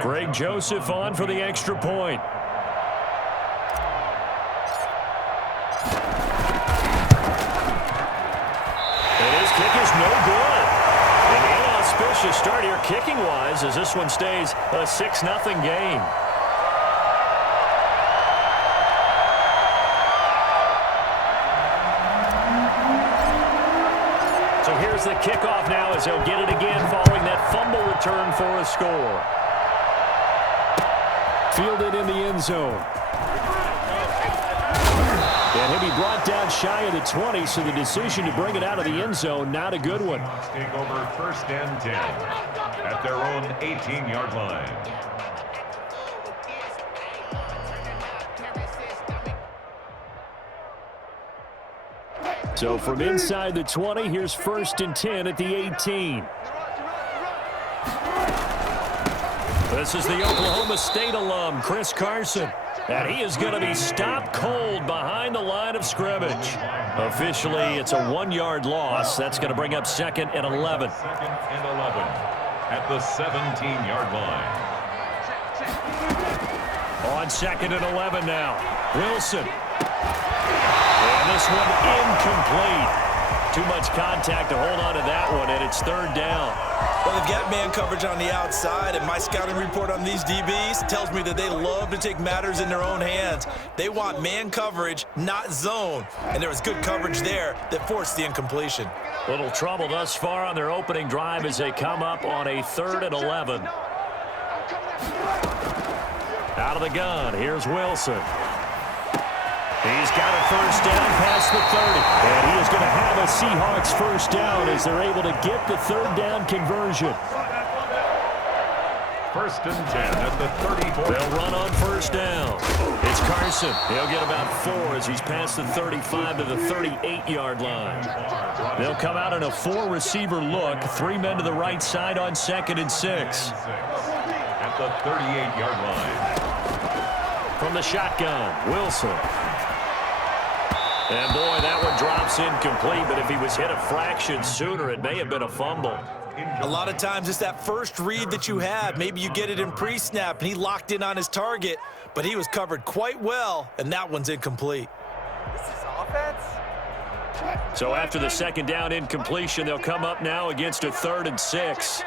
Greg Joseph on for the extra point. And his kick is no good. An inauspicious start here kicking-wise as this one stays a 6-0 game. So here's the kickoff now as he'll get it again following that fumble return for a score. Fielded in the end zone. And he'll be brought down shy of the 20, so the decision to bring it out of the end zone, not a good one. Take over 1st and 10 at their own 18-yard line. So from inside the 20, here's 1st and 10 at the 18. This is the Oklahoma State alum, Chris Carson. And he is going to be stopped cold behind the line of scrimmage. Officially, it's a 1-yard loss. That's going to bring up 2nd and 11. 2nd and 11 at the 17-yard line. On 2nd and 11 now. Wilson. And this one incomplete. Too much contact to hold on to that one, and it's 3rd down. Well, they've got man coverage on the outside, and my scouting report on these DBs tells me that they love to take matters in their own hands. They want man coverage, not zone. And there was good coverage there that forced the incompletion. Little trouble thus far on their opening drive as they come up on a 3rd and 11. Out of the gun, here's Wilson. He's got a 1st down past the 30. And he is going to have a Seahawks 1st down as they're able to get the 3rd down conversion. 1st and 10 at the 34. They'll run on 1st down. It's Carson. He'll get about 4 as he's past the 35 to the 38-yard line. They'll come out in a 4-receiver look. 3 men to the right side on 2nd and 6. At the 38-yard line. From the shotgun, Wilson. And boy, that one drops incomplete, but if he was hit a fraction sooner, it may have been a fumble. A lot of times it's that first read that you have. Maybe you get it in pre-snap, and he locked in on his target, but he was covered quite well, and that one's incomplete. This is offense? So after the 2nd down incompletion, they'll come up now against a 3rd and 6.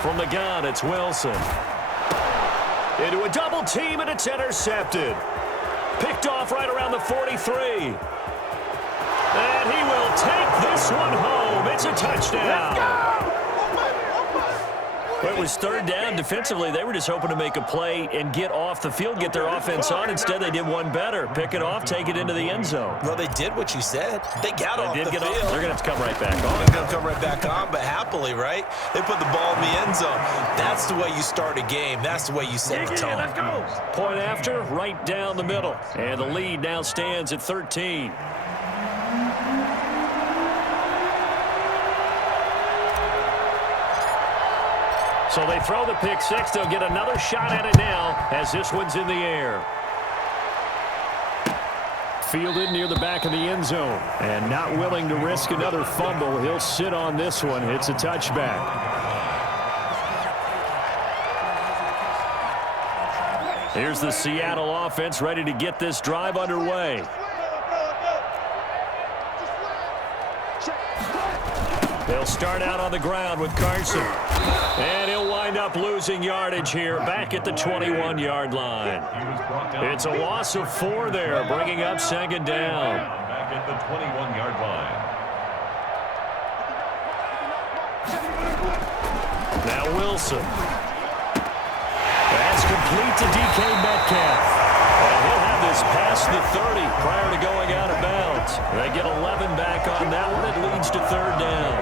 From the gun, it's Wilson. Into a double team, and it's intercepted. Picked off right around the 43. And he will take this one home. It's a touchdown. It was 3rd down. Defensively, they were just hoping to make a play and get off the field, get their offense on. Instead, they did one better. Pick it off, take it into the end zone. Well, they did what you said. They got off the field. They're going to have to come right back on. They're going to come right back on, but happily, right? They put the ball in the end zone. That's the way you start a game. That's the way you set the tone. Let's go. Point after, right down the middle. And the lead now stands at 13. So they throw the pick 6. They'll get another shot at it now as this one's in the air. Fielded near the back of the end zone. And not willing to risk another fumble. He'll sit on this one. It's a touchback. Here's the Seattle offense ready to get this drive underway. They'll start out on the ground with Carson. And he'll wind up losing yardage here back at the 21-yard line. It's a loss of 4 there, bringing up 2nd down. Back at the 21-yard line. Now Wilson. That's complete to DK Metcalf. And he'll have this past the 30 prior to going out of bounds. They get 11 back on that one. It leads to 3rd down.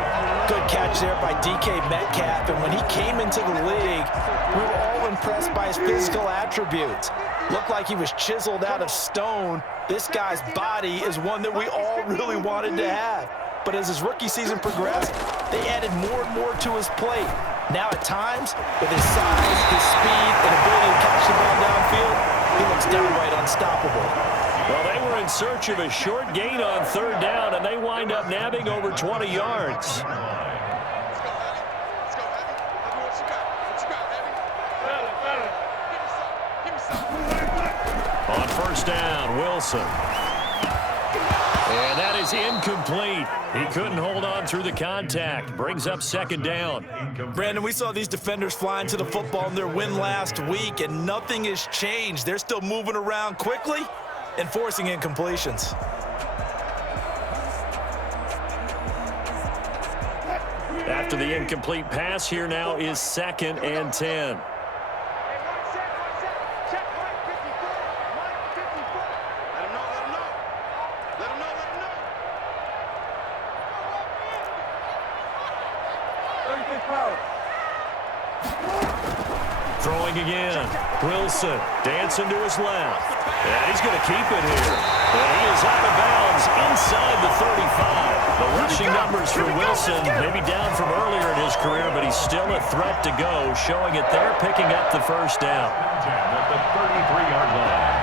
Good catch there by DK Metcalf. And when he came into the league, we were all impressed by his physical attributes. Looked like he was chiseled out of stone. This guy's body is one that we all really wanted to have. But as his rookie season progressed, they added more and more to his plate. Now at times, with his size, his speed, and ability to catch the ball downfield, he looks downright unstoppable. Well, they were in search of a short gain on third down, and they wind up nabbing over 20 yards. On first down, Wilson. And that is incomplete. He couldn't hold on through the contact. Brings up second down. Brandon, we saw these defenders flying to the football in their win last week, and nothing has changed. They're still moving around quickly and forcing incompletions. After the incomplete pass, here now is 2nd and 10. Throwing again. Wilson dancing to his left. And he's going to keep it here. And he is out of bounds inside the 35. The rushing numbers for Wilson maybe down from earlier in his career, but he's still a threat to go, showing it there, picking up the first down. At the 33-yard line.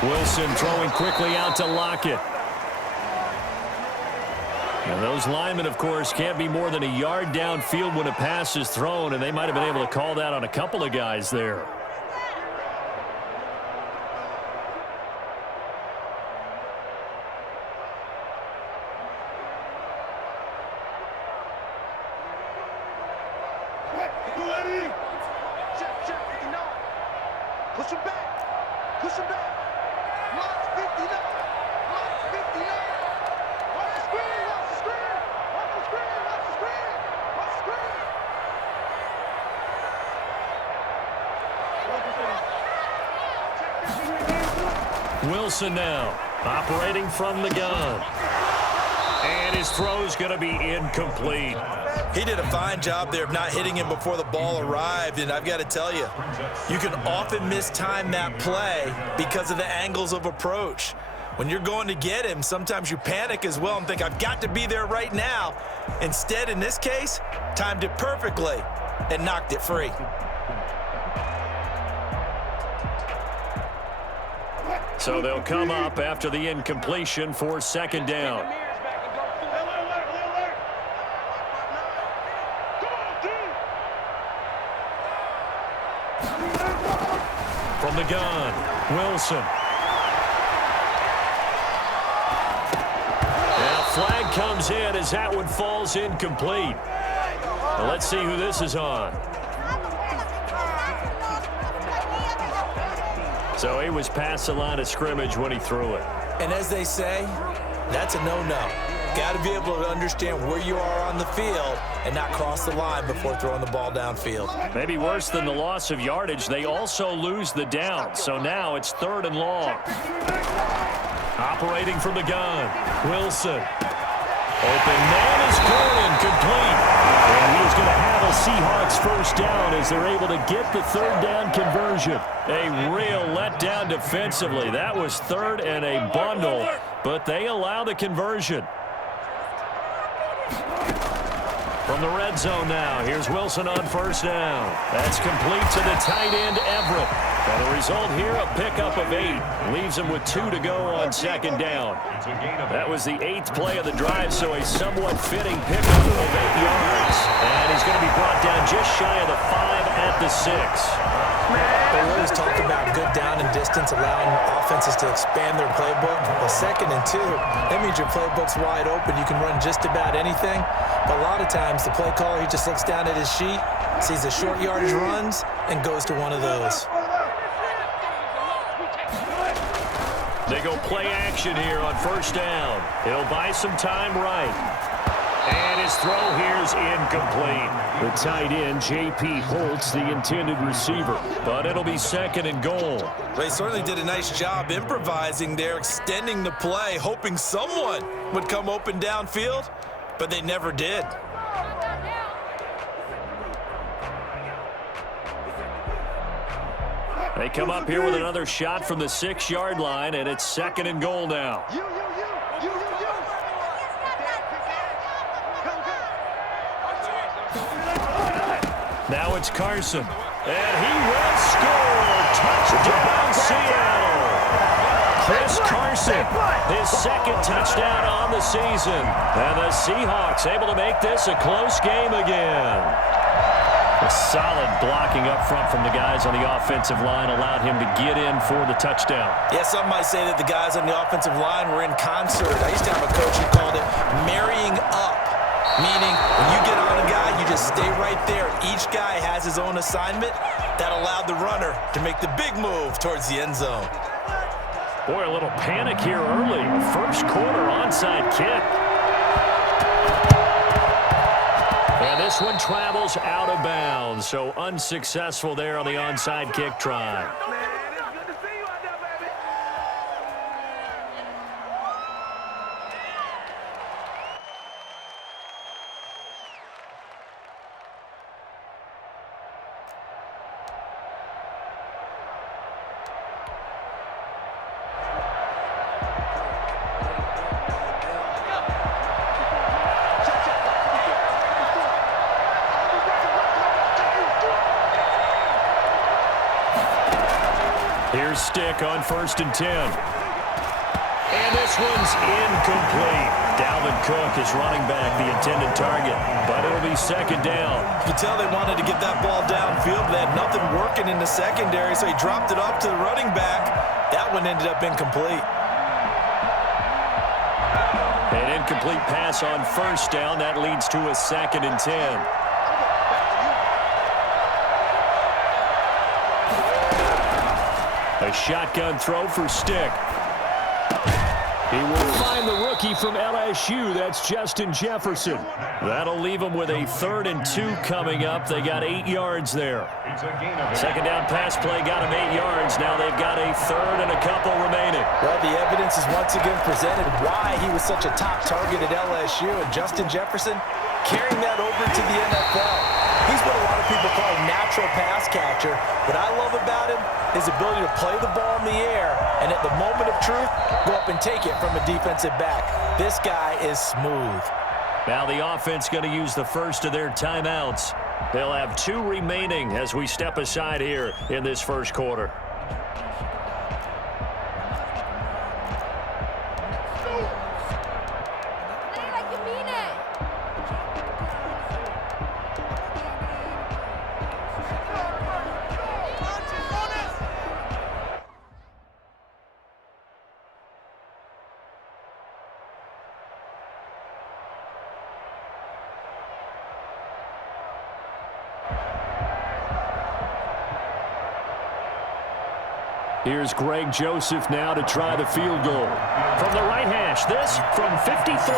Wilson throwing quickly out to Lockett. And those linemen, of course, can't be more than a yard downfield when a pass is thrown, and they might have been able to call that on a couple of guys there. Push him back. Push him back. Lock 59. Lock 59. Watch the screen. Watch the screen. Watch the screen. Watch the screen. Watch the screen. Wilson now operating from the gun. And his throw's going to be incomplete. He did a fine job there of not hitting him before the ball arrived, and I've got to tell you, you can often mistime that play because of the angles of approach. When you're going to get him, sometimes you panic as well and think, I've got to be there right now. Instead, in this case, timed it perfectly and knocked it free. So they'll come up after the incompletion for second down. From the gun, Wilson. And a flag comes in as that one falls incomplete. Well, let's see who this is on. So he was past the line of scrimmage when he threw it. And as they say, that's a no-no. Got to be able to understand where you are on the field and not cross the line before throwing the ball downfield. Maybe worse than the loss of yardage, they also lose the down. So now it's 3rd and long. Operating from the gun, Wilson. Open man is good and complete. And he is going to have a Seahawks first down as they're able to get the 3rd down conversion. A real letdown defensively. That was 3rd and a bundle, but they allow the conversion. From the red zone now, here's Wilson on first down. That's complete to the tight end, Everett. And the result here, a pickup of 8. Leaves him with 2 to go on second down. That was the 8th play of the drive, so a somewhat fitting pickup of 8 yards. And he's going to be brought down just shy of the 5 at the 6. They always talk about good down and distance, allowing offenses to expand their playbook. Well, 2nd and 2, that means your playbook's wide open. You can run just about anything. But a lot of times, the play caller, he just looks down at his sheet, sees the short yardage runs, and goes to one of those. They go play action here on first down. He'll buy some time right. And his throw here's incomplete. The tight end, J.P. Holtz, the intended receiver. But it'll be 2nd and goal. They certainly did a nice job improvising there, extending the play, hoping someone would come open downfield, but they never did. They come up here with another shot from the 6-yard line, and it's 2nd and goal now. Now it's Carson, and he will score. Touchdown, Seattle. Chris Carson, his 2nd touchdown on the season. And the Seahawks able to make this a close game again. A solid blocking up front from the guys on the offensive line allowed him to get in for the touchdown. Yeah, some might say that the guys on the offensive line were in concert. I used to have a coach who called it marrying up, meaning when you get on a guy, you just stay right there. Each guy has his own assignment. That allowed the runner to make the big move towards the end zone. Boy, a little panic here early. First quarter onside kick. And this one travels out of bounds, so unsuccessful there on the onside kick try. Here's Stick on 1st and 10. And this one's incomplete. Dalvin Cook is running back, the intended target, but it'll be 2nd down. You could tell they wanted to get that ball downfield. They had nothing working in the secondary, so he dropped it off to the running back. That one ended up incomplete. An incomplete pass on 1st down. That leads to a 2nd and 10. A shotgun throw for Stick. He will find the rookie from LSU. That's Justin Jefferson. That'll leave him with a 3rd and 2 coming up. They got 8 yards there. 2nd down pass play got him 8 yards. Now they've got a 3rd and a couple remaining. Well, the evidence is once again presented why he was such a top target at LSU. And Justin Jefferson carrying that over to the NFL. He's what a lot of people call a natural pass catcher. What I love about him is his ability to play the ball in the air and at the moment of truth, go up and take it from a defensive back. This guy is smooth. Now the offense going to use the first of their timeouts. They'll have 2 remaining as we step aside here in this first quarter. Here's Greg Joseph now to try the field goal. From the right hash, this from 53.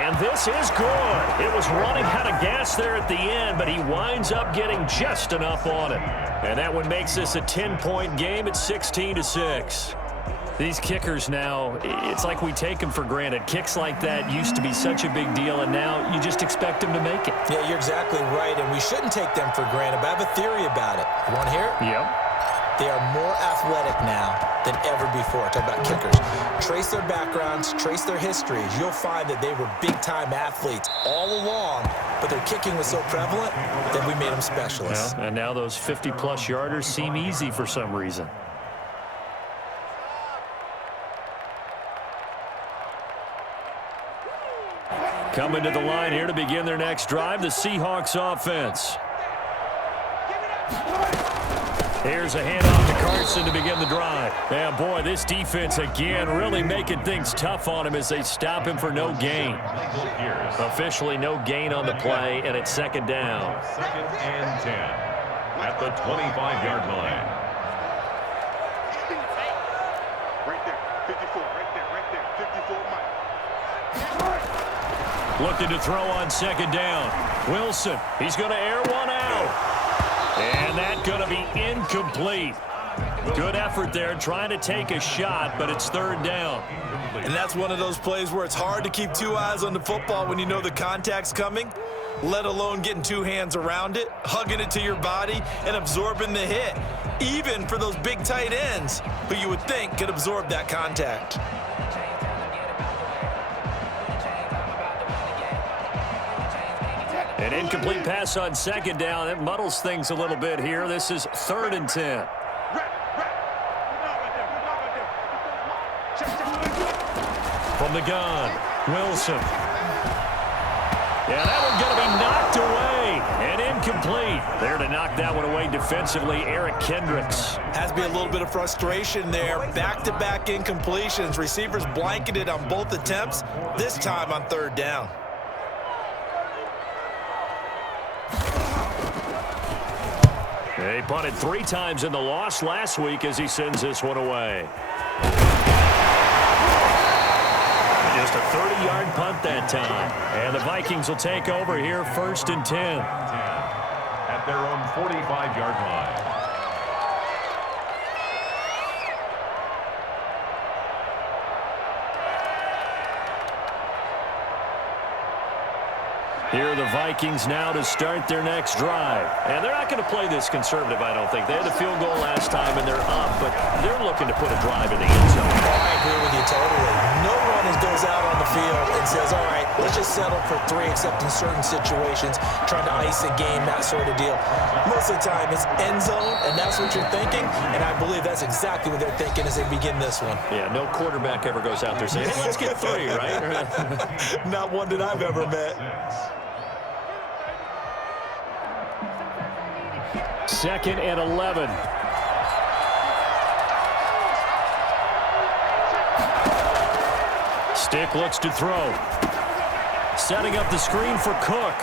And this is good. It was running out of gas there at the end, but he winds up getting just enough on it. And that one makes this a 10-point game at 16-6. These kickers now, it's like we take them for granted. Kicks like that used to be such a big deal, and now you just expect them to make it. Yeah, you're exactly right, and we shouldn't take them for granted, but I have a theory about it. You want to hear it? Yep. They are more athletic now than ever before. Talk about kickers. Trace their backgrounds, trace their histories. You'll find that they were big-time athletes all along, but their kicking was so prevalent that we made them specialists. Well, and now those 50-plus yarders seem easy for some reason. Coming to the line here to begin their next drive, the Seahawks offense. Here's a handoff to Carson to begin the drive. And boy, this defense again really making things tough on him as they stop him for no gain. Officially no gain on the play, and it's 2nd down. 2nd and 10 at the 25-yard line. Right there, 54, right there, right there. 54, Mike. Looking to throw on second down. Wilson, he's going to air one out. And that's going to be incomplete. Good effort there trying to take a shot, but it's third down. And that's one of those plays where it's hard to keep two eyes on the football when you know the contact's coming, let alone getting two hands around it, hugging it to your body, and absorbing the hit, even for those big tight ends who you would think could absorb that contact. An incomplete pass on second down. It muddles things a little bit here. This is 3rd and 10. From the gun, Wilson. Yeah, that one's going to be knocked away and incomplete. There to knock that one away defensively, Eric Kendricks. Has to be a little bit of frustration there. Back-to-back incompletions. Receivers blanketed on both attempts, this time on 3rd down. He punted 3 times in the loss last week as he sends this one away. Just a 30-yard punt that time. And the Vikings will take over here 1st and 10. At their own 45-yard line. Here are the Vikings now to start their next drive. And they're not going to play this conservative, I don't think. They had a field goal last time, and they're up, but they're looking to put a drive in the end zone. I agree with you totally. No one goes out on the field and says, all right, let's just settle for 3, except in certain situations, trying to ice a game, that sort of deal. Most of the time, it's end zone, and that's what you're thinking, and I believe that's exactly what they're thinking as they begin this one. Yeah, no quarterback ever goes out there saying, hey, let's get 3, right? Not one that I've ever met. 2nd and 11. Stick looks to throw. Setting up the screen for Cook.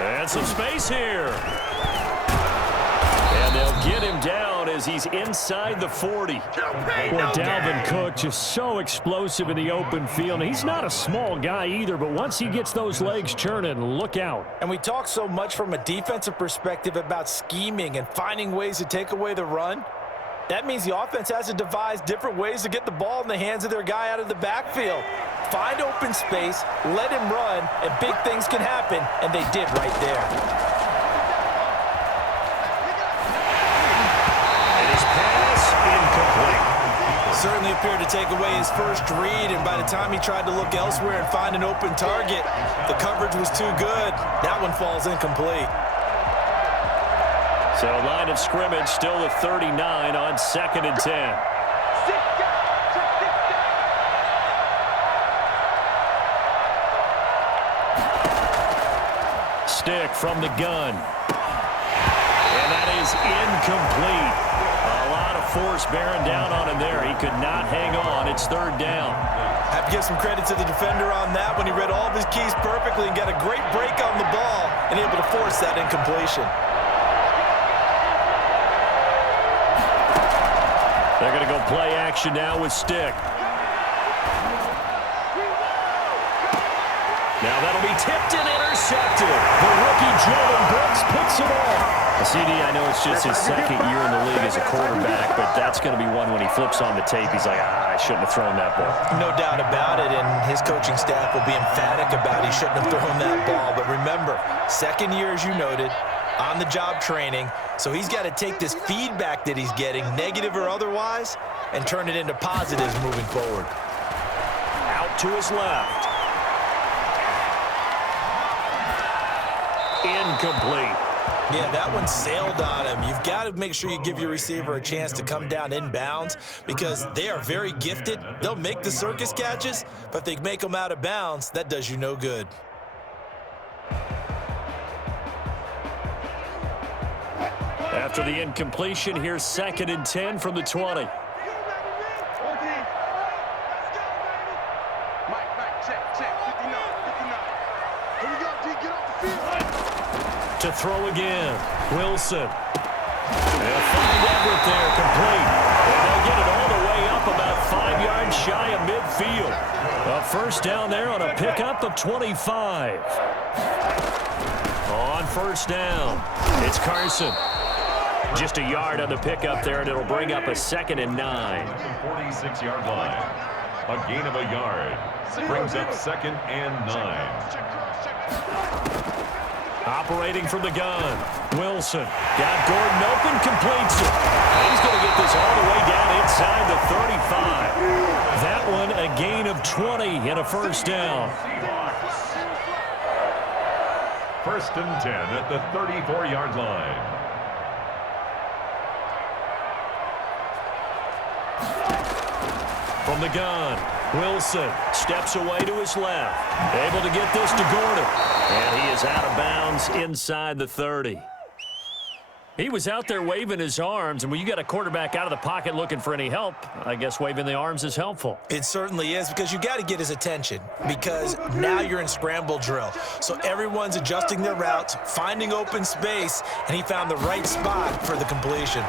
And some space here. And they'll get him down as he's inside the 40. Boy, Dalvin Cook just so explosive in the open field. He's not a small guy either, but once he gets those legs churning, look out. And we talk so much from a defensive perspective about scheming and finding ways to take away the run. That means the offense has to devise different ways to get the ball in the hands of their guy out of the backfield. Find open space, let him run, and big things can happen, and they did right there. And his pass incomplete. Certainly appeared to take away his first read, and by the time he tried to look elsewhere and find an open target, the coverage was too good. That one falls incomplete. So line of scrimmage still the 39 on 2nd and 10. Stick from the gun. And that is incomplete. A lot of force bearing down on him there. He could not hang on. It's 3rd down. Have to give some credit to the defender on that when he read all of his keys perfectly and got a great break on the ball and able to force that incompletion. They're going to go play action now with Stick. Now that'll be tipped and intercepted. The rookie Jalen Brooks picks it off. CD, I know it's just his 2nd year in the league as a quarterback, but that's going to be one when he flips on the tape. He's like, I shouldn't have thrown that ball. No doubt about it, and his coaching staff will be emphatic about he shouldn't have thrown that ball. But remember, 2nd year, as you noted, on-the-job training, so he's got to take this feedback that he's getting, negative or otherwise, and turn it into positives moving forward. Out to his left. Incomplete. Yeah, that one sailed on him. You've got to make sure you give your receiver a chance to come down inbounds because they are very gifted. They'll make the circus catches, but if they make them out of bounds, that does you no good. After the incompletion, here's 2nd and 10 from the 20. To throw again, Wilson. They'll find Everett there, complete. And they'll get it all the way up about 5 yards shy of midfield. A first down there on a pickup of 25. On first down, it's Carson. Just a yard on the pickup there, and it'll bring up a 2nd and 9. At the 46-yard line. A gain of a yard. Brings up 2nd and 9. Operating from the gun, Wilson. Got Gordon open, completes it. He's going to get this all the way down inside the 35. That one a gain of 20 and a first down. 1st and 10 at the 34-yard line. From the gun, Wilson steps away to his left. Able to get this to Gordon. And he is out of bounds inside the 30. He was out there waving his arms, and when you got a quarterback out of the pocket looking for any help, I guess waving the arms is helpful. It certainly is, because you got to get his attention, because now you're in scramble drill. So everyone's adjusting their routes, finding open space, and he found the right spot for the completion.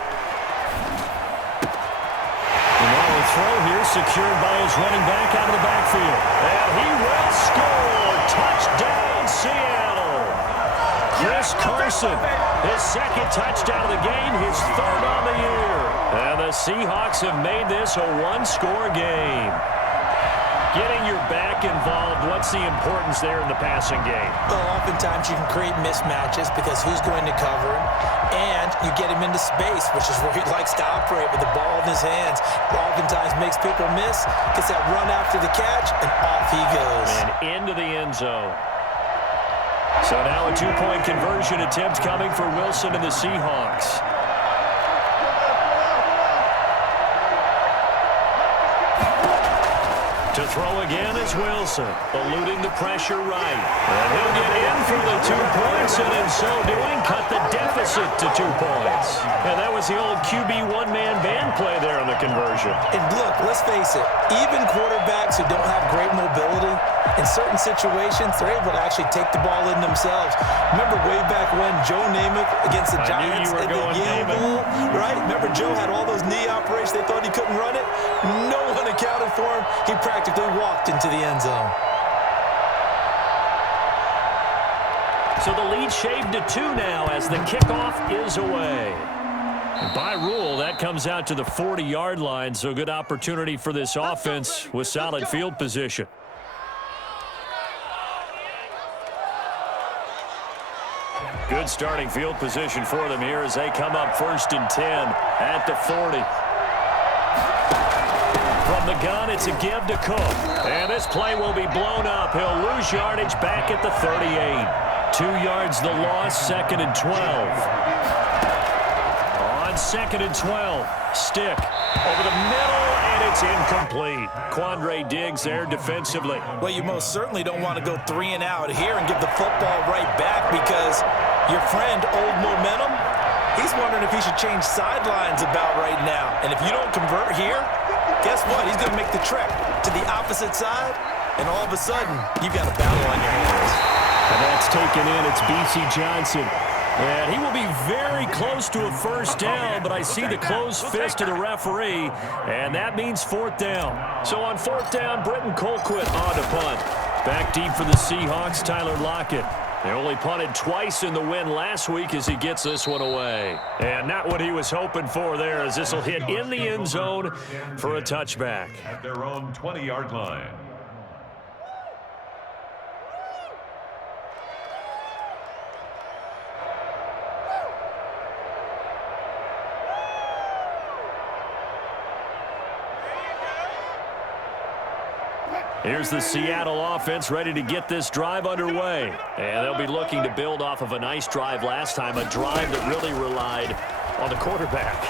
And now a throw here secured by his running back out of the backfield. And he will score. Touchdown, Seattle. Chris Carson, his 2nd touchdown of the game, his 3rd on the year. And the Seahawks have made this a 1-score game. Getting your back involved, what's the importance there in the passing game? Well, oftentimes you can create mismatches because who's going to cover him, and you get him into space, which is where he likes to operate with the ball in his hands. Oftentimes makes people miss, gets that run after the catch, and off he goes. And into the end zone. So now a 2-point conversion attempt coming for Wilson and the Seahawks. To throw again is Wilson, eluding the pressure right. And he'll get in for the 2 points, and in so doing, cut the deficit to 2 points. And that was the old QB one-man band play there on the conversion. And look, let's face it, even quarterbacks who don't have great mobility, in certain situations, they're able to actually take the ball in themselves. Remember way back when Joe Namath against the Giants in the Yale Bowl, right? Remember Joe had all those knee operations. They thought he couldn't run it. No one accounted for him. He practically walked into the end zone. So the lead shaved to 2 now as the kickoff is away. And by rule, that comes out to the 40-yard line, so good opportunity for this offense with solid field position. Good starting field position for them here as they come up 1st and 10 at the 40. From the gun, it's a give to Cook. And this play will be blown up. He'll lose yardage back at the 38. 2 yards the loss, 2nd and 12. On 2nd and 12, stick over the middle, and it's incomplete. Quandre Diggs there defensively. Well, you most certainly don't want to go 3 and out here and give the football right back, because your friend, Old Momentum, he's wondering if he should change sidelines about right now. And if you don't convert here, guess what? He's going to make the trek to the opposite side, and all of a sudden, you've got a battle on your hands. And that's taken in. It's B.C. Johnson. And he will be very close to a first down, but I see the closed fist of the referee, and that means 4th down. So on 4th down, Britton Colquitt on to punt. Back deep for the Seahawks, Tyler Lockett. They only punted twice in the win last week as he gets this one away. And not what he was hoping for there, as this will hit in the end zone for a touchback. At their own 20-yard line. Here's the Seattle offense ready to get this drive underway. And they'll be looking to build off of a nice drive last time, a drive that really relied on the quarterback.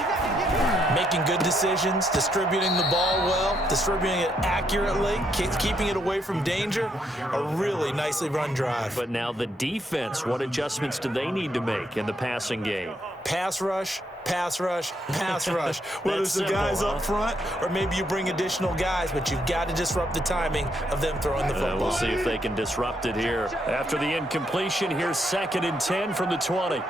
Making good decisions, distributing the ball well, distributing it accurately, keeping it away from danger. A really nicely run drive. But now the defense, what adjustments do they need to make in the passing game? Pass rush, pass rush, pass rush. Whether it's the guys up front or maybe you bring additional guys, but you've got to disrupt the timing of them throwing the football. We'll see if they can disrupt it here. After the incompletion, here's 2nd and 10 from the 20.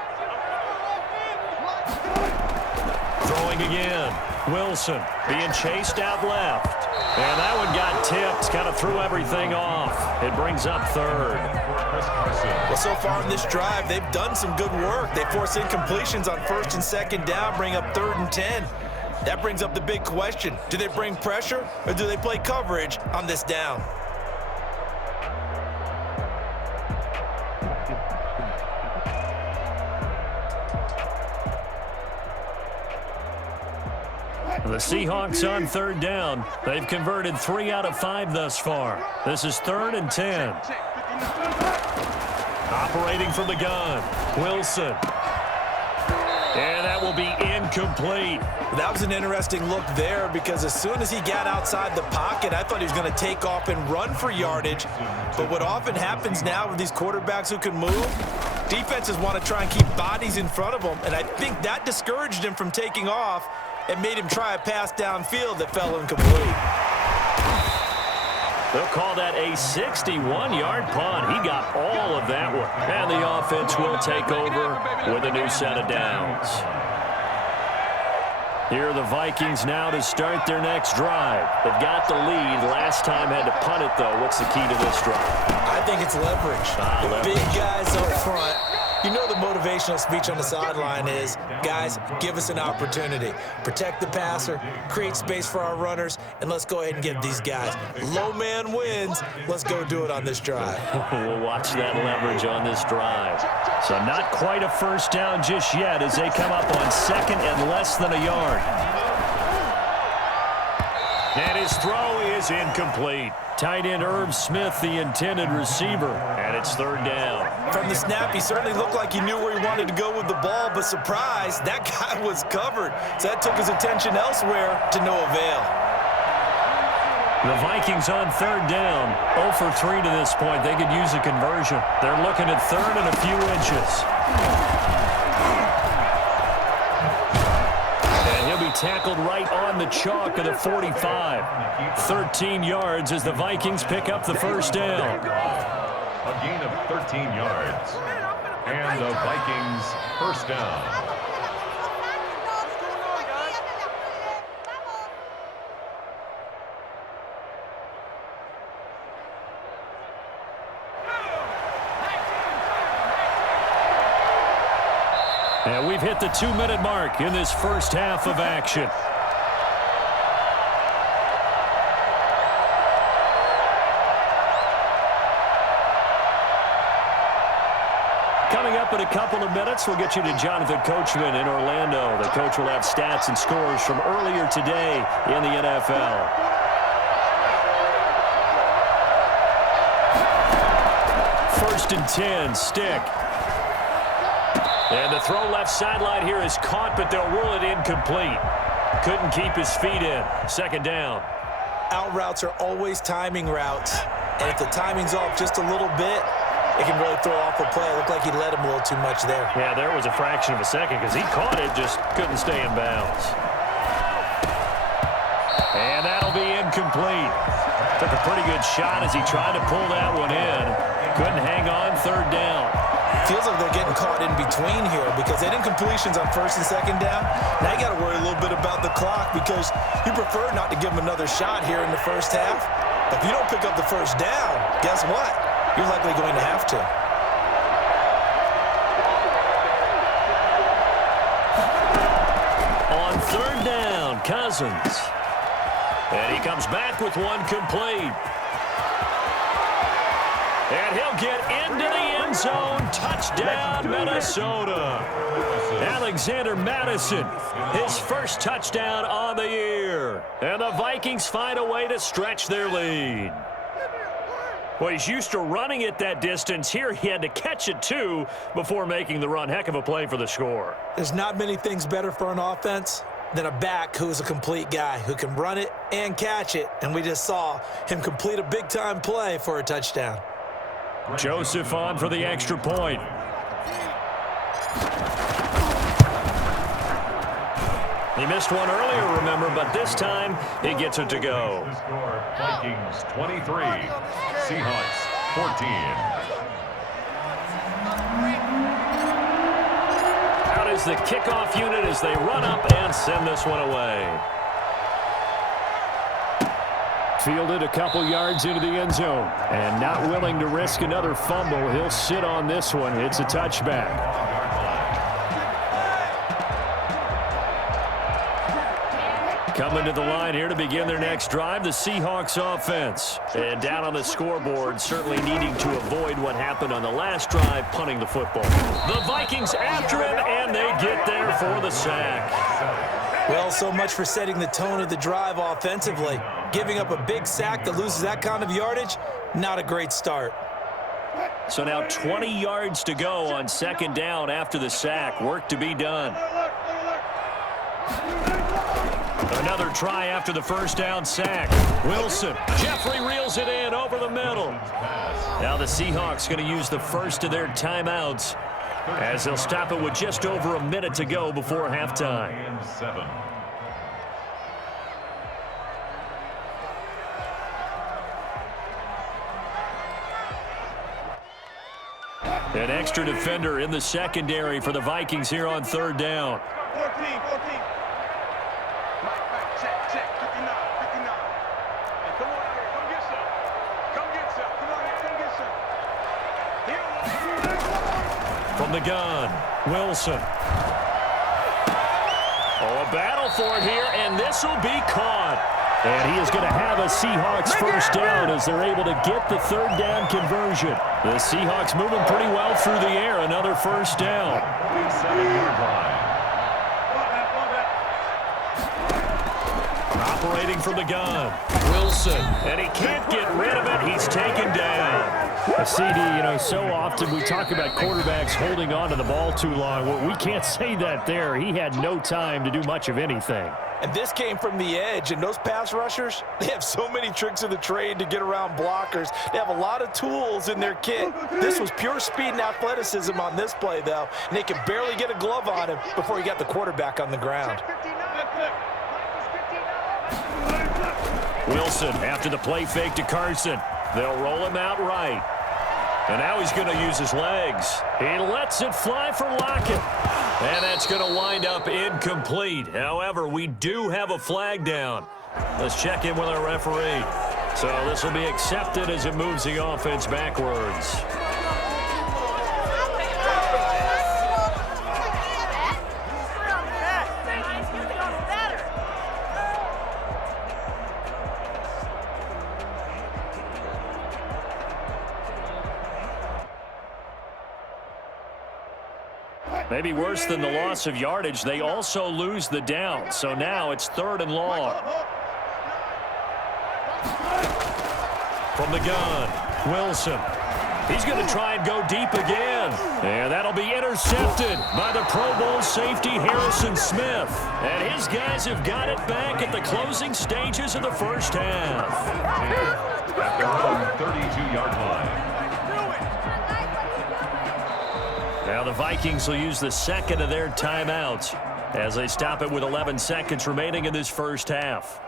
Throwing again. Wilson being chased out left. And that one got tipped, kind of threw everything off. It brings up third. Well, so far in this drive, they've done some good work. They force incompletions on first and second down, bring up 3rd and 10. That brings up the big question. Do they bring pressure or do they play coverage on this down? The Seahawks on 3rd down. They've converted 3 out of 5 thus far. This is 3rd and 10. Operating from the gun, Wilson. And that will be incomplete. That was an interesting look there because as soon as he got outside the pocket, I thought he was going to take off and run for yardage. But what often happens now with these quarterbacks who can move, defenses want to try and keep bodies in front of them, and I think that discouraged him from taking off and made him try a pass downfield that fell incomplete. They'll call that a 61-yard punt. He got all of that one. And the offense will take over with a new set of downs. Here are the Vikings now to start their next drive. They've got the lead. Last time had to punt it, though. What's the key to this drive? I think it's leverage. Leverage. Big guys up front. You know the motivational speech on the sideline is, guys, give us an opportunity. Protect the passer, create space for our runners, and let's go ahead and get these guys. Low man wins. Let's go do it on this drive. We'll watch that leverage on this drive. So not quite a first down just yet as they come up on 2nd and less than a yard. And his throw is incomplete. Tight end Irv Smith, the intended receiver, and it's 3rd down. From the snap, he certainly looked like he knew where he wanted to go with the ball, but surprise, that guy was covered. So that took his attention elsewhere to no avail. The Vikings on 3rd down, 0 for 3 to this point. They could use a conversion. They're looking at 3rd and a few inches. Tackled right on the chalk of the 45. 13 yards as the Vikings pick up the first down. A gain of 13 yards. And the Vikings first down. And we've hit the 2-minute mark in this first half of action. Coming up in a couple of minutes, we'll get you to Jonathan Coachman in Orlando. The coach will have stats and scores from earlier today in the NFL. First and 10, stick. And the throw left sideline here is caught, but they'll rule it incomplete. Couldn't keep his feet in. 2nd down. Out routes are always timing routes. And if the timing's off just a little bit, it can really throw off a play. It looked like he let him a little too much there. Yeah, there was a fraction of a second because he caught it, just couldn't stay in bounds. And that'll be incomplete. Took a pretty good shot as he tried to pull that one in. Couldn't hang on. 3rd down. Feels like they're getting caught in between here because they had incompletions on 1st and 2nd down. Now you got to worry a little bit about the clock because you prefer not to give them another shot here in the first half. But if you don't pick up the first down, guess what? You're likely going to have to. On 3rd down, Cousins. And he comes back with one complete. And he'll get into the end zone. Touchdown, Minnesota. Alexander Madison, his first touchdown on the year. And the Vikings find a way to stretch their lead. Well, he's used to running it that distance. Here he had to catch it, too, before making the run. Heck of a play for the score. There's not many things better for an offense than a back who's a complete guy who can run it and catch it. And we just saw him complete a big-time play for a touchdown. Joseph on for the extra point. He missed one earlier, remember, but this time he gets it to go. The score, Vikings 23, Seahawks 14. Out is the kickoff unit as they run up and send this one away. Fielded a couple yards into the end zone. And not willing to risk another fumble. He'll sit on this one. It's a touchback. Coming to the line here to begin their next drive, the Seahawks offense. And down on the scoreboard, certainly needing to avoid what happened on the last drive, punting the football. The Vikings after him, and they get there for the sack. Well, so much for setting the tone of the drive offensively. Giving up a big sack that loses that kind of yardage, not a great start. So now 20 yards to go on second down after the sack. Work to be done. Another try after the first down sack. Wilson. Jeffrey reels it in over the middle. Now the Seahawks going to use the first of their timeouts as they'll stop it with just over a minute to go before halftime. An extra defender in the secondary for the Vikings here on third down. 14. Check. 59. Hey, come on out here. Come get some. Come on here. Come get some. From the gun, Wilson. Oh, a battle for it here, and this will be caught. And he is going to have a Seahawks first down as they're able to get the third down conversion. The Seahawks moving pretty well through the air. Another first down. 7-yard line. Operating from the gun, Wilson. And he can't get rid of it. He's taken down. A CD, so often we talk about quarterbacks holding on to the ball too long. Well, we can't say that there. He had no time to do much of anything. And this came from the edge, and those pass rushers, they have so many tricks of the trade to get around blockers. They have a lot of tools in their kit. This was pure speed and athleticism on this play, though, and they could barely get a glove on him before he got the quarterback on the ground. Wilson after the play fake to Carson. They'll roll him out right. And now he's going to use his legs. He lets it fly for Lockett. And that's going to wind up incomplete. However, we do have a flag down. Let's check in with our referee. So this will be accepted as it moves the offense backwards. Maybe worse than the loss of yardage, they also lose the down. So now it's 3rd and long. From the gun, Wilson. He's going to try and go deep again. And that'll be intercepted by the Pro Bowl safety Harrison Smith. And his guys have got it back at the closing stages of the first half. At their own 32-yard line. Now the Vikings will use the second of their timeouts as they stop it with 11 seconds remaining in this first half.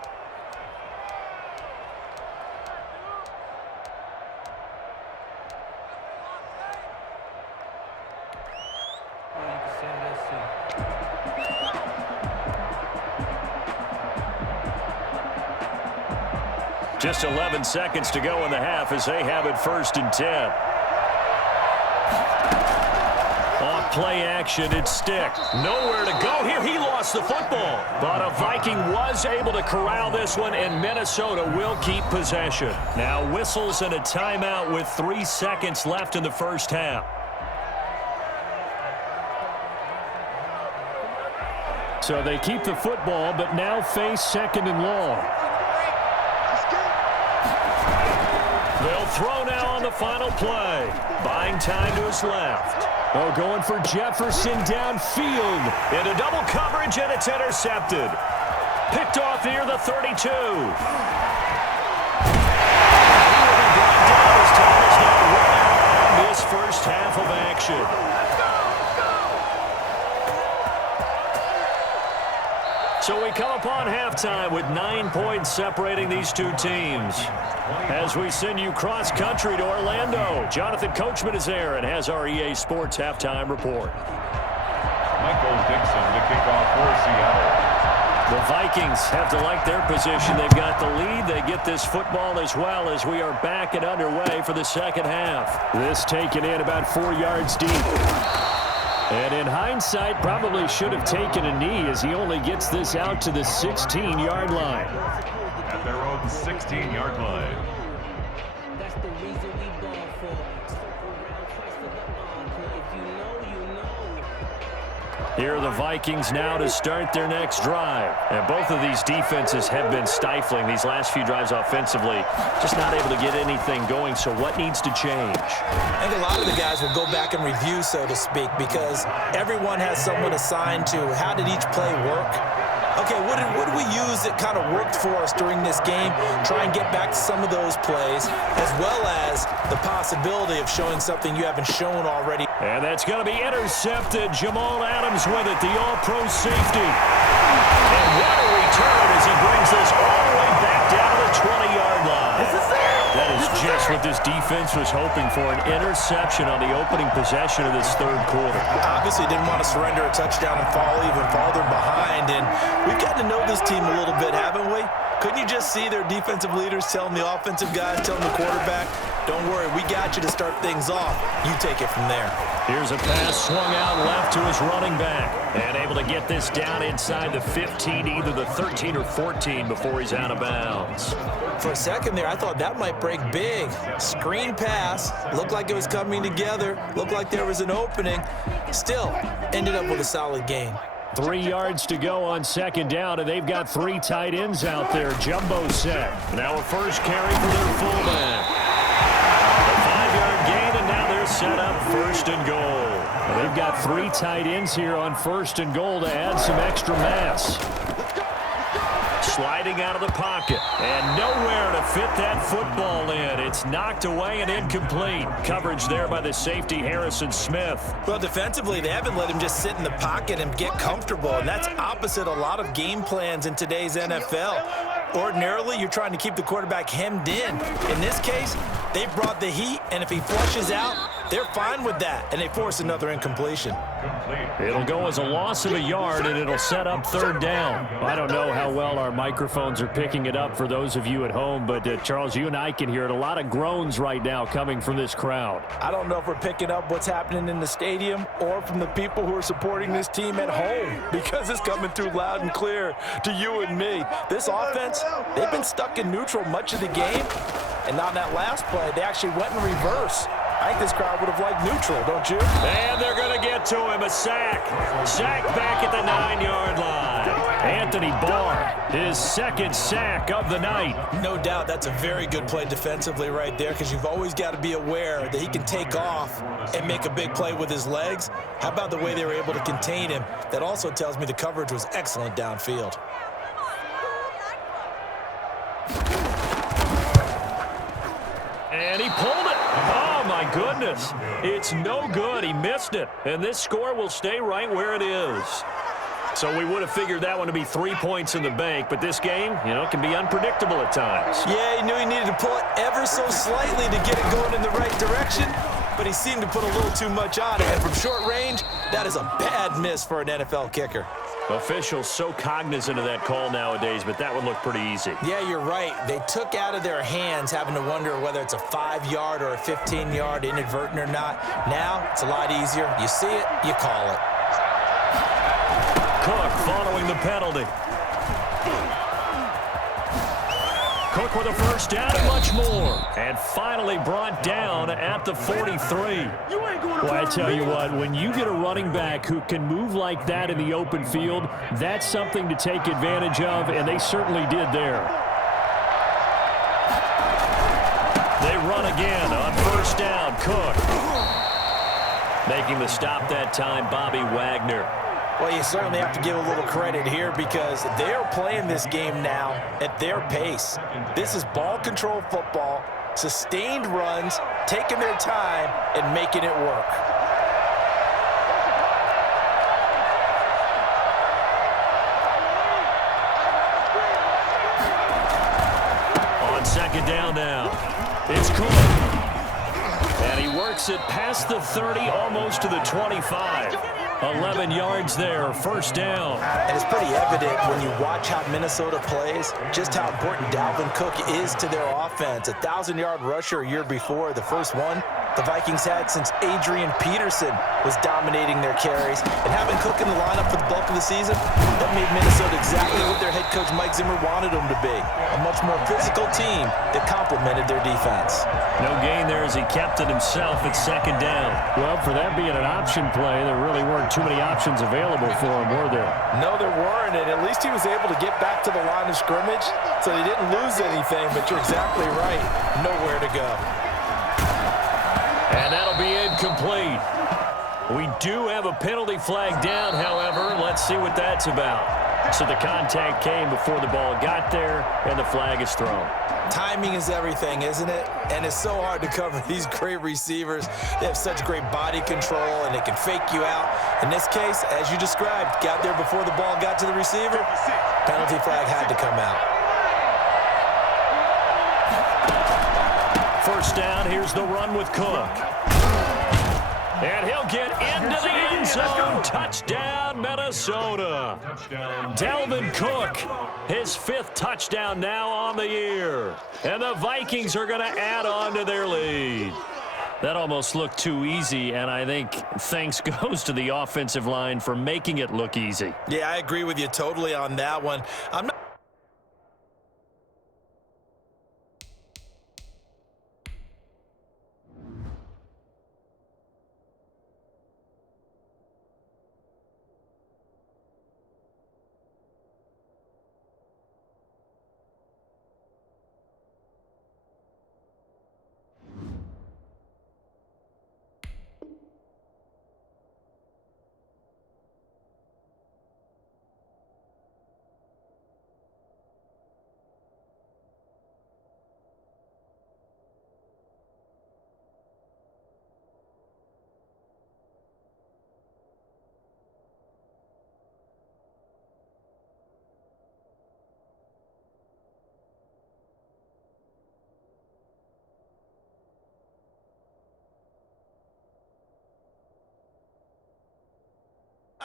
Just 11 seconds to go in the half as they have it 1st and 10. Off play action, it's Stick. Nowhere to go here. He lost the football. But a Viking was able to corral this one, and Minnesota will keep possession. Now whistles and a timeout with 3 seconds left in the first half. So they keep the football, but now face 2nd and long. They'll throw now on the final play. Buying time to his left. Oh, going for Jefferson downfield. Into double coverage, and it's intercepted. Picked off near the 32. He will be brought down as time is now running on this first half of action. So we come upon halftime with 9 points separating these two teams. As we send you cross-country to Orlando, Jonathan Coachman is there and has our EA Sports Halftime Report. Michael Dixon to kick off for Seattle. The Vikings have to like their position. They've got the lead. They get this football as well as we are back and underway for the second half. This taken in about 4 yards deep. And in hindsight, probably should have taken a knee as he only gets this out to the 16-yard line. At their own 16-yard line. That's the reason we ball for. Circle around twice for the encore. If you know, you know. Here are the Vikings now to start their next drive. And both of these defenses have been stifling these last few drives offensively. Just not able to get anything going, so what needs to change? I think a lot of the guys will go back and review, so to speak, because everyone has someone assigned to how did each play work. Okay, what did we use that kind of worked for us during this game? Try and get back to some of those plays, as well as the possibility of showing something you haven't shown already. And that's going to be intercepted. Jamal Adams with it, the all-pro safety. And what a return as he brings this all the way back down to the 20-yard line. That is just what this defense was hoping for, an interception on the opening possession of this third quarter. Obviously didn't want to surrender a touchdown and fall even farther behind, and we've gotten to know this team a little bit, haven't we? Couldn't you just see their defensive leaders telling the offensive guys, telling the quarterback, don't worry, we got you to start things off. You take it from there. Here's a pass swung out left to his running back. And able to get this down inside the 15, either the 13 or 14 before he's out of bounds. For a second there, I thought that might break big. Screen pass. Looked like it was coming together. Looked like there was an opening. Still, ended up with a solid gain. 3 yards to go on second down, and they've got 3 tight ends out there. Jumbo set. Now a first carry for their fullback. A 5-yard gain, and now they're set up first and goal. And they've got 3 tight ends here on first and goal to add some extra mass. Sliding out of the pocket, and nowhere to fit that football in. It's knocked away and incomplete. Coverage there by the safety, Harrison Smith. Well, defensively, they haven't let him just sit in the pocket and get comfortable, and that's opposite a lot of game plans in today's NFL. Ordinarily, you're trying to keep the quarterback hemmed in. In this case, they brought the heat, and if he flushes out, they're fine with that, and they force another incompletion. It'll go as a loss of a yard, and it'll set up third down. I don't know how well our microphones are picking it up for those of you at home, but Charles, you and I can hear it. A lot of groans right now coming from this crowd. I don't know if we're picking up what's happening in the stadium or from the people who are supporting this team at home, because it's coming through loud and clear to you and me. This offense, they've been stuck in neutral much of the game, and on that last play, they actually went in reverse. I think this crowd would have liked neutral, don't you? And they're going to get to him. A sack. Sack back at the 9-yard line. Anthony Barr, his second sack of the night. No doubt that's a very good play defensively right there, because you've always got to be aware that he can take off and make a big play with his legs. How about the way they were able to contain him? That also tells me the coverage was excellent downfield. And he pulled it. Oh, my goodness. It's no good. He missed it. And this score will stay right where it is. So we would have figured that one to be 3 points in the bank, but this game, can be unpredictable at times. Yeah, he knew he needed to pull it ever so slightly to get it going in the right direction, but he seemed to put a little too much on it. And from short range, that is a bad miss for an NFL kicker. Officials so cognizant of that call nowadays, but that one looked pretty easy. Yeah, you're right. They took out of their hands having to wonder whether it's a 5-yard or a 15-yard inadvertent or not. Now, it's a lot easier. You see it, you call it. Cook following the penalty. Cook with a first down and much more. And finally brought down at the 43. Well, I tell you what, when you get a running back who can move like that in the open field, that's something to take advantage of, and they certainly did there. They run again on first down. Cook making the stop that time, Bobby Wagner. Well, you certainly have to give a little credit here, because they're playing this game now at their pace. This is ball control football, sustained runs, taking their time, and making it work. On second down now, it's Cook. And he works it past the 30, almost to the 25. 11 yards there, first down. And it's pretty evident when you watch how Minnesota plays, just how important Dalvin Cook is to their offense. A 1,000-yard rusher a year before, the first one the Vikings had since Adrian Peterson was dominating their carries. And having Cook in the lineup for the bulk of the season, that made Minnesota exactly what their head coach Mike Zimmer wanted them to be. A much more physical team that complemented their defense. No gain there as he kept it himself at second down. Well, for that being an option play, there really weren't too many options available for him, were there? No, there weren't, and at least he was able to get back to the line of scrimmage, so he didn't lose anything, but you're exactly right. Nowhere to go. And that'll be incomplete. We do have a penalty flag down, however. Let's see what that's about. So the contact came before the ball got there, and the flag is thrown. Timing is everything, isn't it? And it's so hard to cover these great receivers. They have such great body control, and they can fake you out. In this case, as you described, got there before the ball got to the receiver. Penalty flag had to come out. First down, here's the run with Cook. And he'll get into the end zone. Touchdown, Minnesota. Dalvin Cook, his 5th touchdown now on the year. And the Vikings are going to add on to their lead. That almost looked too easy, and I think thanks goes to the offensive line for making it look easy. Yeah, I agree with you totally on that one. I'm not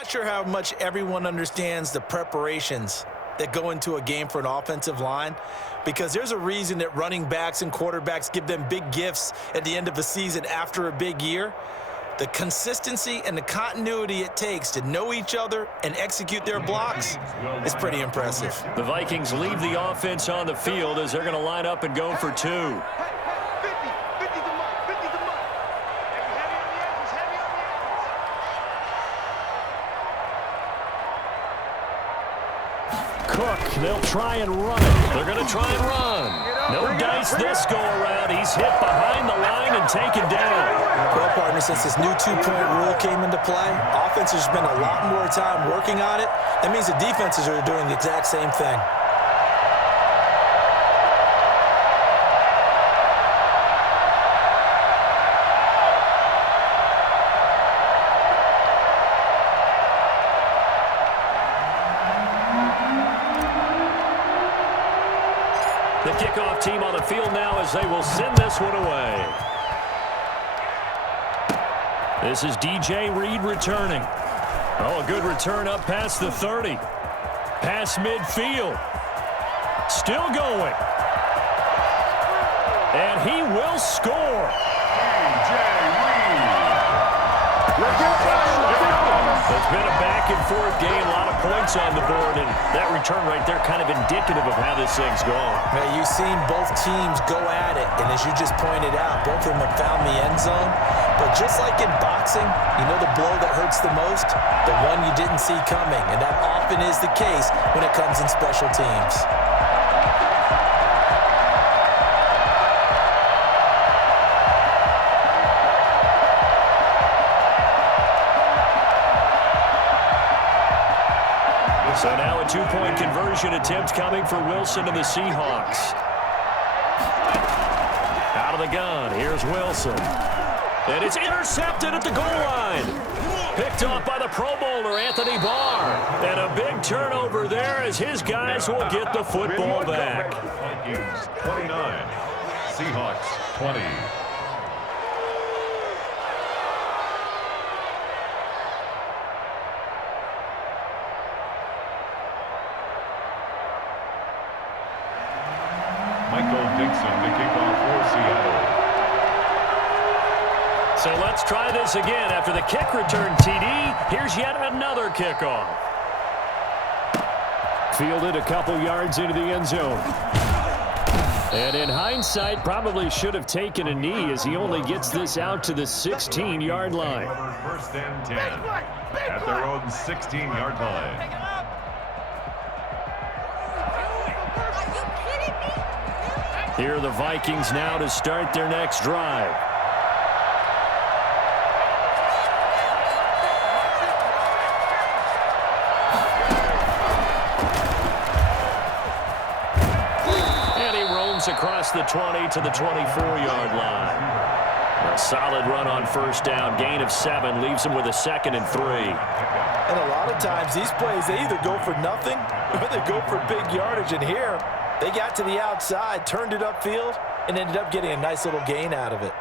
sure how much everyone understands the preparations that go into a game for an offensive line, because there's a reason that running backs and quarterbacks give them big gifts at the end of a season after a big year. The consistency and the continuity it takes to know each other and execute their blocks is pretty impressive. The Vikings leave the offense on the field as they're going to line up and go for 2. Cook, they'll try and run it. They're going to try and run. No dice this go-around. He's hit behind the line and taken down. Well, partner, since this new two-point rule came into play, offenses spend a lot more time working on it. That means the defenses are doing the exact same thing. The kickoff team on the field now as they will send this one away. This is DJ Reed returning. Oh, a good return up past the 30. Past midfield. Still going. And he will score. It's been a back-and-forth game, a lot of points on the board, and that return right there kind of indicative of how this thing's going. Man, you've seen both teams go at it, and as you just pointed out, both of them have found the end zone. But just like in boxing, you know the blow that hurts the most? The one you didn't see coming, and that often is the case when it comes in special teams. So now a two-point conversion attempt coming for Wilson and the Seahawks. Out of the gun, here's Wilson. And it's intercepted at the goal line. Picked off by the Pro Bowler, Anthony Barr. And a big turnover there as his guys will get the football back. Vikings 29, Seahawks 20. So let's try this again. After the kick return TD, here's yet another kickoff. Fielded a couple yards into the end zone. And in hindsight, probably should have taken a knee as he only gets this out to the 16-yard line. First and 10 at their own 16-yard line. Here are the Vikings now to start their next drive. Across the 20 to the 24-yard line. A solid run on first down. Gain of 7 leaves him with a 2nd and 3. And a lot of times these plays, they either go for nothing or they go for big yardage. And here, they got to the outside, turned it upfield, and ended up getting a nice little gain out of it.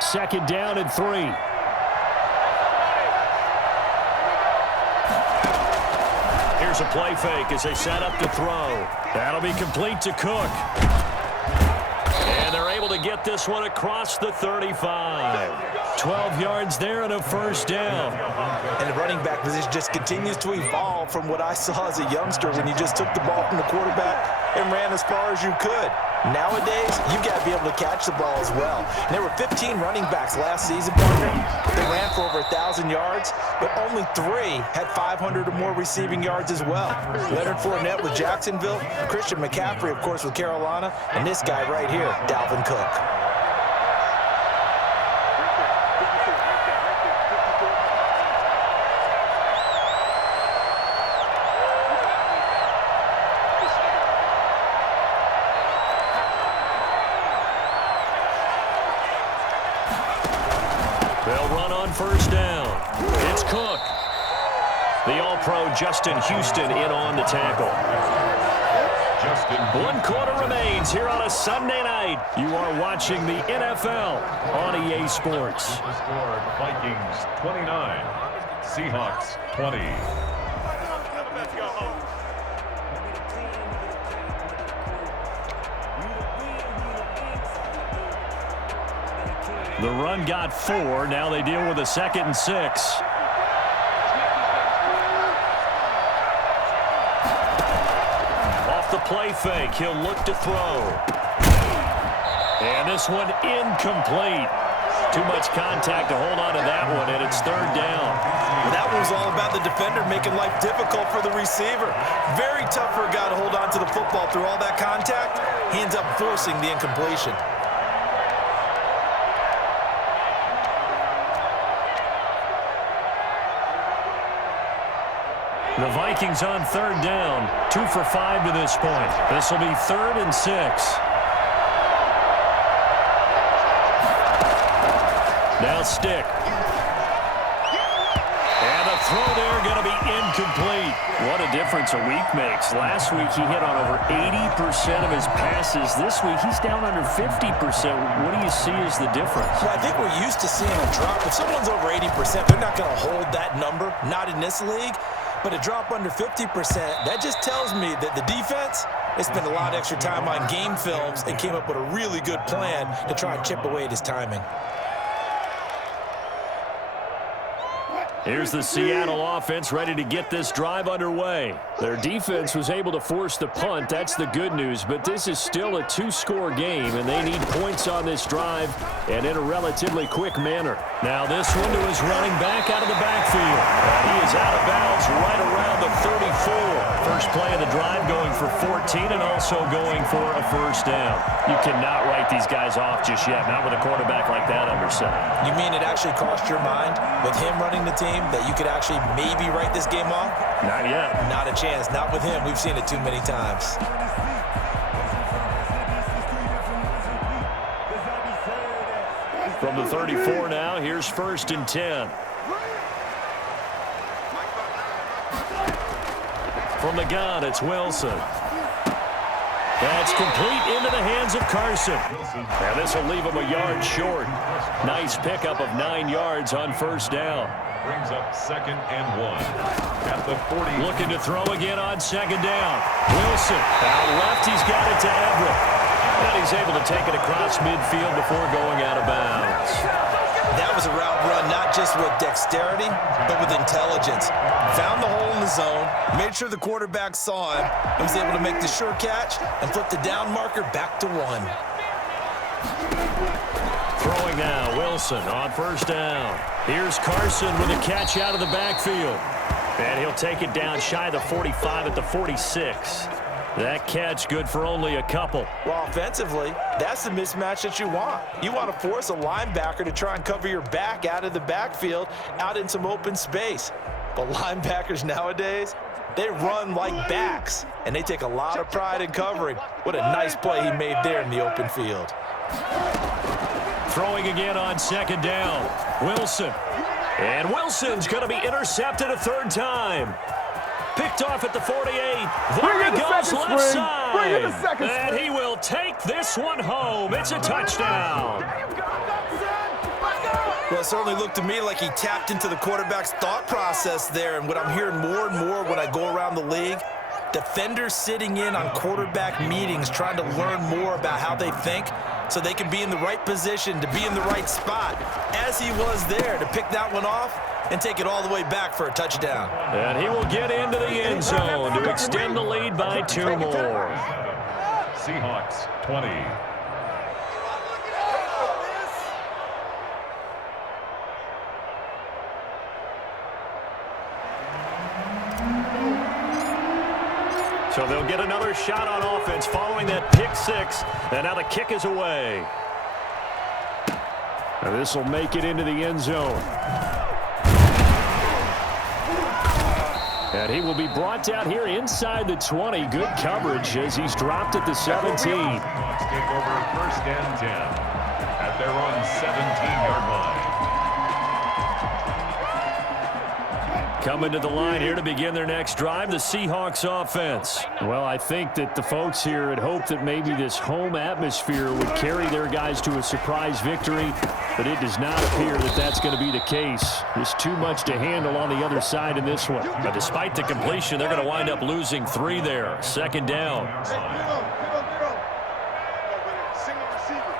Second down and 3. Here's a play fake as they set up to throw. That'll be complete to Cook. And they're able to get this one across the 35. 12 yards there and a first down. And the running back position just continues to evolve from what I saw as a youngster when you just took the ball from the quarterback and ran as far as you could. Nowadays, you've got to be able to catch the ball as well. And there were 15 running backs last season, partner. They ran for over 1,000 yards, but only 3 had 500 or more receiving yards as well. Leonard Fournette with Jacksonville, Christian McCaffrey, of course, with Carolina, and this guy right here, Dalvin Cook. They'll run on first down. It's Cook. The All-Pro Justin Houston in on the tackle. One quarter remains here on a Sunday night. You are watching the NFL on EA Sports. Score Vikings 29, Seahawks 20. The run got 4. Now they deal with a 2nd and 6. Off the play fake, he'll look to throw. And this one incomplete. Too much contact to hold on to that one, and it's 3rd down. Well, that one was all about the defender making life difficult for the receiver. Very tough for a guy to hold on to the football through all that contact. He ends up forcing the incompletion. The Vikings on 3rd down. 2 for 5 to this point. This will be 3rd and 6. Now stick. And the throw there going to be incomplete. What a difference a week makes. Last week he hit on over 80% of his passes. This week he's down under 50%. What do you see as the difference? Well, I think we're used to seeing a drop. If someone's over 80%, they're not going to hold that number. Not in this league. But a drop under 50%, that just tells me that the defense, they spent a lot of extra time on game films and came up with a really good plan to try and chip away at his timing. Here's the Seattle offense ready to get this drive underway. Their defense was able to force the punt. That's the good news. But this is still a 2-score game, and they need points on this drive and in a relatively quick manner. Now this one to his running back out of the backfield. He is out of bounds right around the 34. First play of the drive going for 14 and also going for a first down. You cannot write these guys off just yet, not with a quarterback like that under center. You mean it actually crossed your mind with him running the team that you could actually maybe write this game off? Not yet. Not a chance. Not with him. We've seen it too many times. From the 34 now, here's 1st and 10. From the gun, it's Wilson. That's complete into the hands of Carson. And this will leave him a yard short. Nice pickup of 9 yards on first down. Brings up 2nd and 1 at the 40. Looking to throw again on 2nd down. Wilson out left. He's got it to Everett. And he's able to take it across midfield before going out of bounds. That was a route run, not just with dexterity, but with intelligence. Found the hole in the zone, made sure the quarterback saw him, and was able to make the sure catch and flip the down marker back to 1. Throwing now, Wilson on first down. Here's Carson with a catch out of the backfield. And he'll take it down shy of the 45 at the 46. That catch good for only a couple. Well, offensively, that's the mismatch that you want. You want to force a linebacker to try and cover your back out of the backfield, out in some open space. But linebackers nowadays, they run like backs, and they take a lot of pride in covering. What a nice play he made there in the open field. Throwing again on 2nd down. Wilson. And Wilson's going to be intercepted a 3rd time. Picked off at the 48. There he goes, left side. And he will take this one home. It's a touchdown. Well, it certainly looked to me like he tapped into the quarterback's thought process there. And what I'm hearing more and more when I go around the league, defenders sitting in on quarterback meetings trying to learn more about how they think so they can be in the right position, to be in the right spot, as he was there to pick that one off and take it all the way back for a touchdown. And he will get into the end zone to extend the lead by 2 more. Seahawks 20. So they'll get another shot on offense following that pick 6. And now the kick is away. And this will make it into the end zone. And he will be brought down here inside the 20. Good coverage as he's dropped at the 17. Seahawks take over 1st and 10 at their own 17-yard line. Coming to the line here to begin their next drive, the Seahawks offense. Well, I think that the folks here had hoped that maybe this home atmosphere would carry their guys to a surprise victory, but it does not appear that that's going to be the case. There's too much to handle on the other side in this one. But despite the completion, they're going to wind up losing 3 there. 2nd down. Single receiver.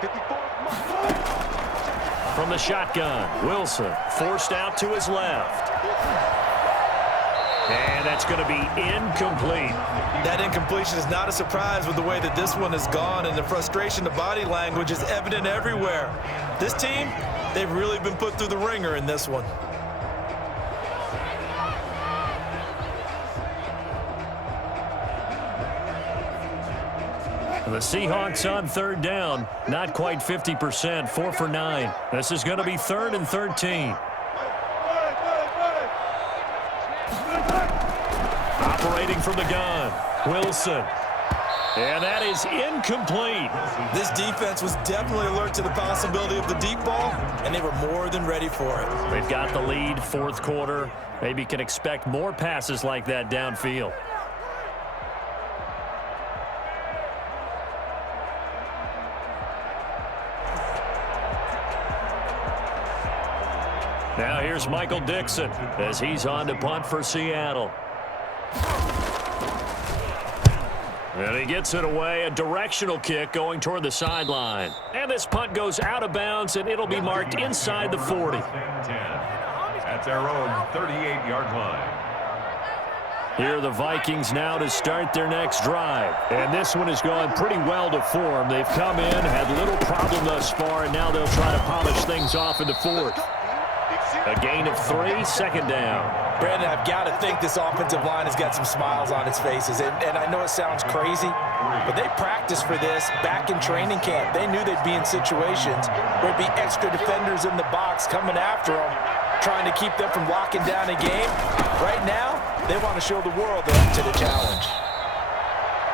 54. From the shotgun, Wilson forced out to his left. And that's going to be incomplete. That incompletion is not a surprise with the way that this one has gone, and the frustration, the body language is evident everywhere. This team, they've really been put through the ringer in this one. The Seahawks on 3rd down, not quite 50%, 4 for 9. This is going to be 3rd and 13. Operating from the gun, Wilson. And that is incomplete. This defense was definitely alert to the possibility of the deep ball, and they were more than ready for it. They've got the lead, 4th quarter. Maybe can expect more passes like that downfield. Now here's Michael Dixon as he's on to punt for Seattle. And he gets it away, a directional kick going toward the sideline. And this punt goes out of bounds, and it'll be marked inside the 40. At their own 38-yard line. Here are the Vikings now to start their next drive. And this one has gone pretty well to form. They've come in, had little problem thus far, and now they'll try to polish things off in the 4th. A gain of 3, 2nd down. Brandon, I've got to think this offensive line has got some smiles on its faces. And I know it sounds crazy, but they practiced for this back in training camp. They knew they'd be in situations where there'd be extra defenders in the box coming after them, trying to keep them from locking down a game. Right now, they want to show the world they're up to the challenge.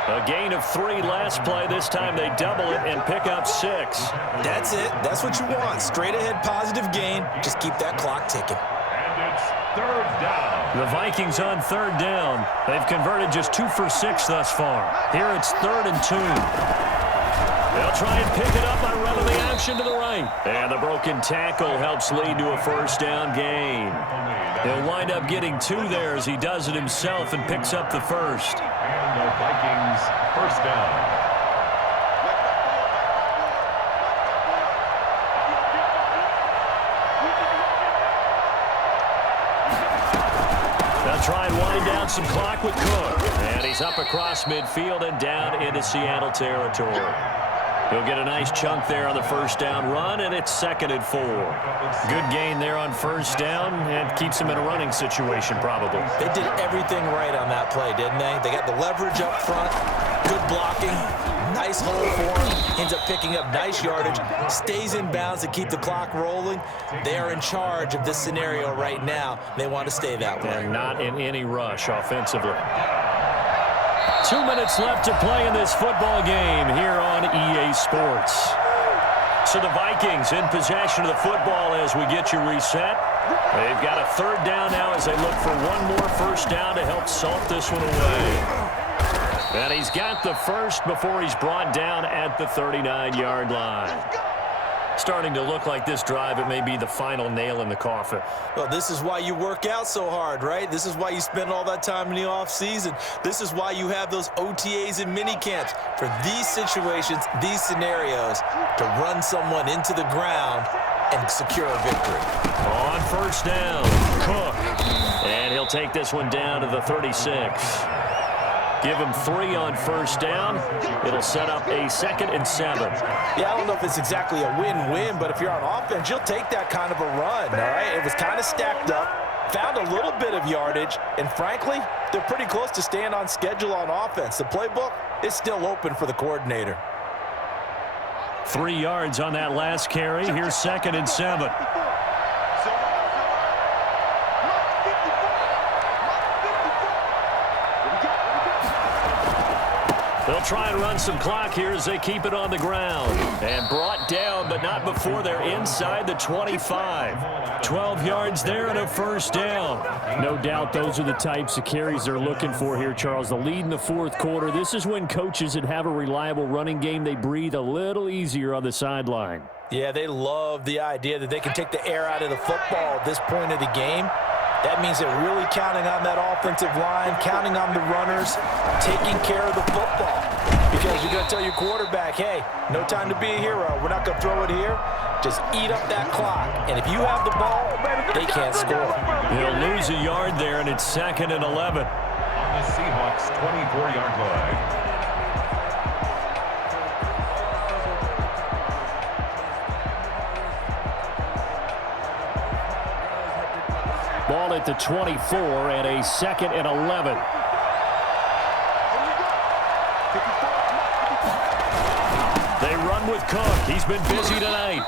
A gain of 3 last play. This time they double it and pick up 6. That's it. That's what you want. Straight ahead positive gain. Just keep that clock ticking. And it's third down. The Vikings on third down. They've converted just 2 for 6 thus far. Here it's 3rd and 2. They'll try and pick it up by running the option to the right. And the broken tackle helps lead to a first down gain. He'll wind up getting 2 there as he does it himself and picks up the first. And the Vikings first down. They'll try and wind down some clock with Cook. And he's up across midfield and down into Seattle territory. He'll get a nice chunk there on the first down run, and it's 2nd and 4. Good gain there on first down, and keeps him in a running situation probably. They did everything right on that play, didn't they? They got the leverage up front, good blocking, nice hole for him, ends up picking up nice yardage, stays in bounds to keep the clock rolling. They are in charge of this scenario right now. They want to stay that way. And not in any rush offensively. 2 minutes left to play in this football game here on EA Sports. So the Vikings in possession of the football as we get you reset. They've got a 3rd down now as they look for one more first down to help salt this one away. And he's got the first before he's brought down at the 39-yard line. Starting to look like this drive, it may be the final nail in the coffin. Well, this is why you work out so hard, right? This is why you spend all that time in the offseason. This is why you have those OTAs and mini camps for these situations, these scenarios, to run someone into the ground and secure a victory. On first down, Cook. And he'll take this one down to the 36. Give him 3 on first down. It'll set up a 2nd and 7. Yeah, I don't know if it's exactly a win-win, but if you're on offense, you'll take that kind of a run, all right? It was kind of stacked up, found a little bit of yardage, and frankly, they're pretty close to staying on schedule on offense. The playbook is still open for the coordinator. 3 yards on that last carry. Here's 2nd and 7. They'll try and run some clock here as they keep it on the ground. And brought down, but not before they're inside the 25. 12 yards there and a first down. No doubt those are the types of carries they're looking for here, Charles. The lead in the 4th quarter. This is when coaches that have a reliable running game, they breathe a little easier on the sideline. Yeah, they love the idea that they can take the air out of the football at this point of the game. That means they're really counting on that offensive line, counting on the runners, taking care of the football. Because you're going to tell your quarterback, hey, no time to be a hero. We're not going to throw it here. Just eat up that clock. And if you have the ball, they can't score. He'll lose a yard there, and it's 2nd and 11. On the Seahawks' 24-yard line. Ball at the 24 and a 2nd and 11. They run with Cook. He's been busy tonight.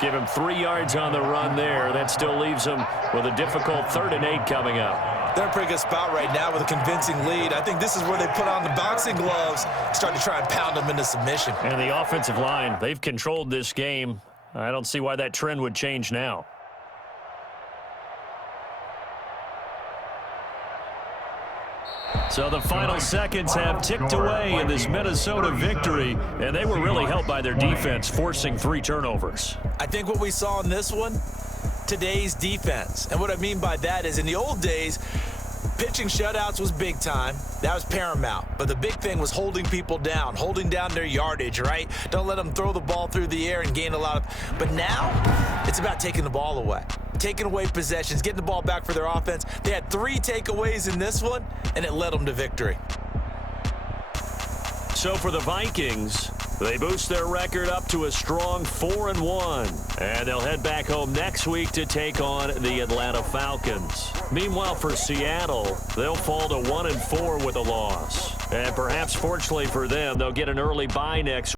Give him 3 yards on the run there. That still leaves him with a difficult 3rd and 8 coming up. They're in a pretty good spot right now with a convincing lead. I think this is where they put on the boxing gloves, start to try and pound them into submission. And the offensive line, they've controlled this game. I don't see why that trend would change now. So the final seconds have ticked away in this Minnesota victory, and they were really helped by their defense, forcing 3 turnovers. I think what we saw in this one, today's defense. And what I mean by that is in the old days, pitching shutouts was big time. That was paramount. But the big thing was holding people down, holding down their yardage, right? Don't let them throw the ball through the air and gain a lot of... But now, it's about taking the ball away. Taking away possessions, getting the ball back for their offense. They had 3 takeaways in this one, and it led them to victory. So for the Vikings, they boost their record up to a strong 4-1. And they'll head back home next week to take on the Atlanta Falcons. Meanwhile, for Seattle, they'll fall to 1-4 with a loss. And perhaps fortunately for them, they'll get an early bye next week.